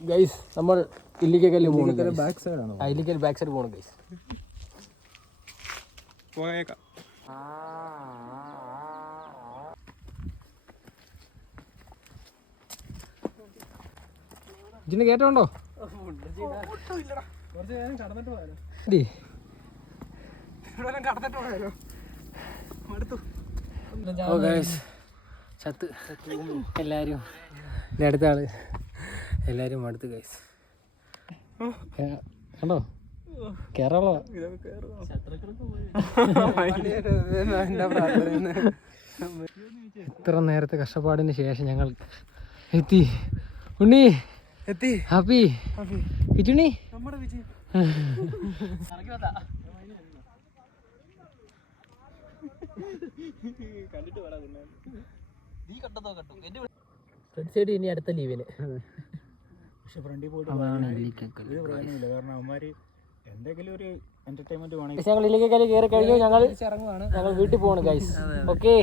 Guys നമ്മൾ ഇല്ലിക്കല് പോകുന്നു. Back side ആണോ? ഇല്ലിക്കൽ ബാക്ക് സൈഡ് പോകണം ഗൈസ്. പോയേക്കാം. ഇതിന് കേട്ടോണ്ടോ? ചത്ത് എല്ലാരും അടുത്ത ആള് എല്ലാരും അടുത്ത് ഗൈസ്. കണ്ടോ കേരള ഇത്ര നേരത്തെ കഷ്ടപ്പാടിന് ശേഷം ഞങ്ങൾ എത്തി. ഉണ്ണി എത്തി. ഹാപ്പി കിച്ചുണ്ണി. ഫ്രണ്ട് സൈഡ് ഇനി അടുത്ത ലീവിന്. പക്ഷെ ഫ്രണ്ടിൽ പോയിട്ട് കാരണം അവന്മാര് എന്തെങ്കിലും ഒരു എന്റർടൈൻമെന്റ് വേണമെങ്കിൽ ഞങ്ങൾ ഇല്ലിക്കല് കയറി കഴിഞ്ഞു. ഞങ്ങൾ വീട്ടിൽ പോകണം ഗൈസ്. ഓക്കെ.